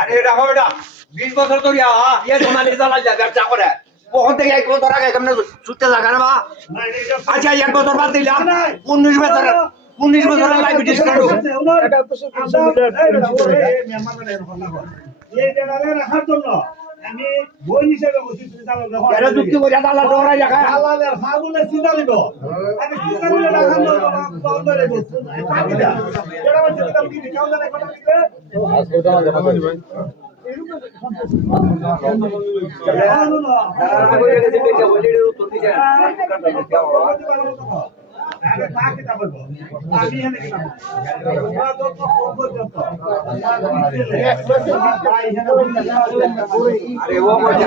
আরে রাখো বেটা 20 বছর ধরে ইয়ে জমালি জ্বালা যায় ব্যবসা করে ওখান থেকে 1 বছর আগে কেমনে সুতে লাগা না বা আচ্ছা 1 বছর বাদ দিলা 19 বছর 19 বছরের লাইফ ডিসকাউন্ট এটা তো এই জায়গায় রাখার জন্য আমি বই হিসেবে বসি তুমি দালাল দেখো এরা যুক্তি করে দালাল ডোরা জায়গা দালালের ফাগুলে সিধা দিব আমি সিধা দিলে রাখার জন্য বন্ধ রে বসু আমি দা যেটা বলছি দাম কি কাউ জানে কথা দিতে আজকে তো আমাদের কথা দিবেন আরে তাকে তা বলবো আমি এনে কি নাম ওরা যত পর্যন্ত আরে ও মজা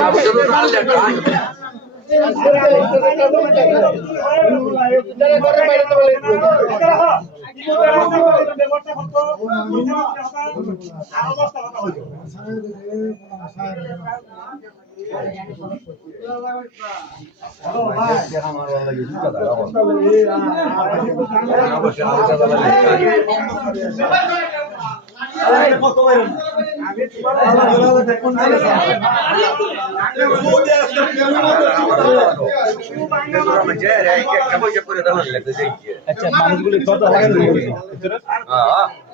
আচ্ছা মানুষগুলো কত লাগে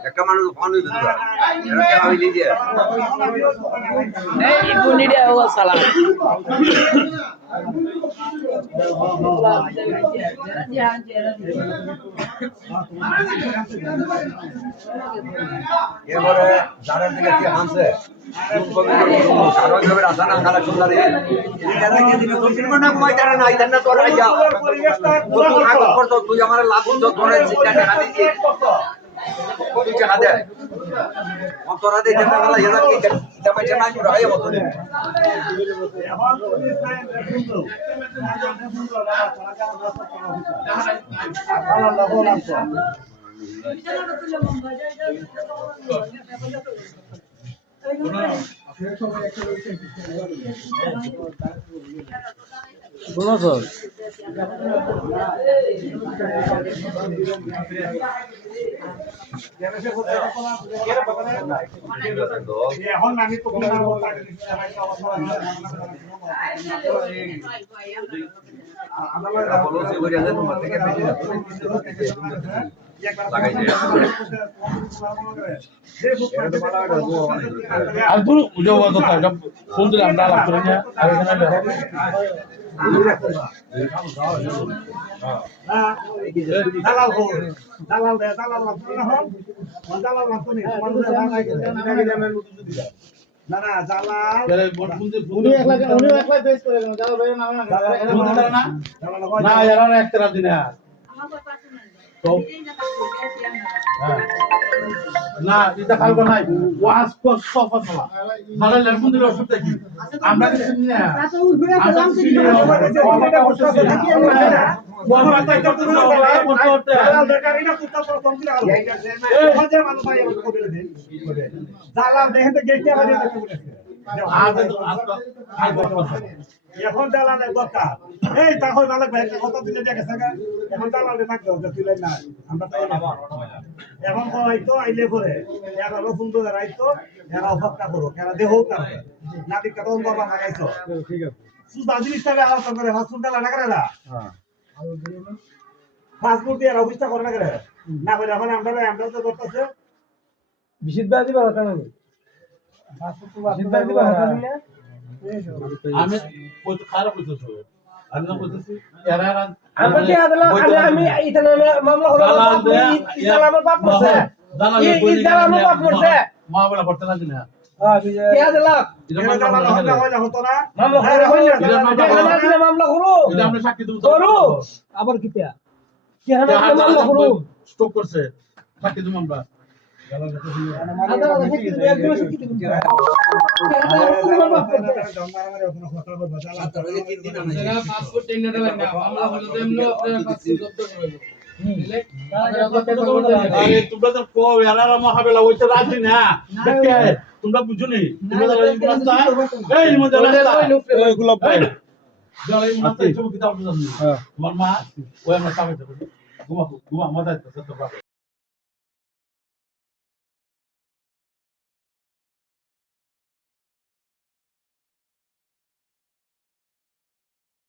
একটা মানুষ ফোন দিতে আমি নিজে এই বুনিটা ও সালাম এবারে যারা দিকে কি হামছে কারণ আসা না খালা সুন্দর না কমাই তারা নাই না তোরা যা তুই আমার লাগুন তো ধরে টাকা দিচ্ছি তুই টাকা দে তোরা দে টাকা গেলা এরা কি জামাই জামাই রায় মত দে শুনো তো এখন আমি তো কোনো আলপুর উজো বলতো এটা ফোন দিলে আমরা লাভ করি না আর এখানে দালাল হো দালাল দে দালাল না হন দালাল না তো নি না না দালাল উনি একলা বেস করে গেল দালাল ভাই না না এরা না একটা দিন তো না এটা কালকে নাই ওয়াজ কো সফা সফা মানে লেবুন দিলে অসুবিধা কি আমরা কিছু না এখন দালালের দরকার এই তাহলে মালিক ভাই কত দিলে দিয়ে গেছে এখন দালালে থাকতে হবে তুলে না আমরা তাই এখন হয়তো আইলে করে এরা রসুন তো রাইতো এরা অপেক্ষা করো এরা দেহ কারণে নাতি কত বাবা লাগাইছো ঠিক আছে সুদা জিনিসটা আলাদা করে হসপিটাল দালা না করে না পাসপোর্ট দিয়ে অফিসটা করে না করে না করে এখন আমরা তো করতেছে বিশুদ্ধ দিবা কথা না বিশুদ্ধ দিবা কথা না আমি কত খারাপ হইতো আমি না বলতেছি এরা আমরা কি আদলা আমি ইতালা মামলা হলো ইতালা আমার বাপ মরছে ইতালা আমার বাপ মরছে মা বলা করতে না দিনা কি আদলা হতো না মামলা করো এটা আমরা সাক্ষী দেব করো আবার কিটা কি হানা মামলা করো স্টক করছে সাক্ষী দেব আমরা তোমরা বুঝো নি তোমার মা ওই আমরা ঘুমা ঘুমা মজা